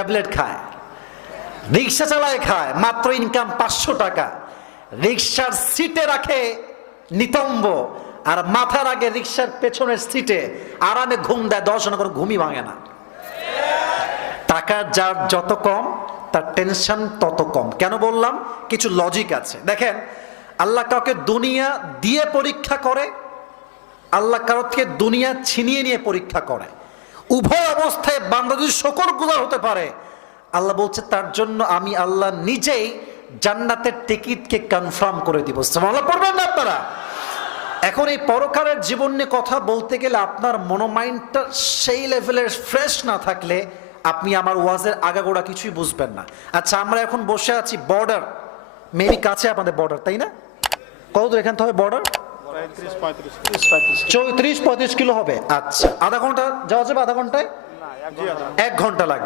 Tablet খায়, রিক্সা চালায় খায়, মাত্র ইনকাম 500 টাকা, রিক্সার সিটে রাখে নিতম্ব, আর মাথার আগে রিক্সার পেছনের সিটে আরামে ঘুম দেয়, 10 ঘন্টা করে ঘুমই ভাঙে না। টাকা যার যত কম তার টেনশন তত কম। কেন বললাম? কিছু লজিক আছে। দেখেন, আল্লাহ কাউকে দুনিয়া দিয়ে পরীক্ষা করে, আল্লাহ কারোর থেকে দুনিয়া ছিনিয়ে নিয়ে পরীক্ষা করে। উভয় অবস্থায় বান্দা যদি শুকরগুজার হতে পারে, আল্লাহ বলছে তার জন্য আমি আল্লাহ নিজেই জান্নাতের টিকিটকে কনফার্ম করে দিব। সুবহানাল্লাহ পড়বেন না আপনারা? এখন এই পরকালের জীবন নিয়ে কথা বলতে গেলে আপনার মনোমাইন্ডটা সেই লেভেলের ফ্রেশ না থাকলে আপনি আমার ওয়াজের আগাগোড়া কিছুই বুঝবেন না। আচ্ছা, আমরা এখন বসে আছি বর্ডার, মেবি কাছে আপনাদের বর্ডার, তাই না? কত দূর এখান থেকে বর্ডার? 34-35 কিলো হবে। আচ্ছা, আধা ঘন্টা যাওয়া যাবে? আধা ঘন্টায় 1 ঘন্টা লাগবে।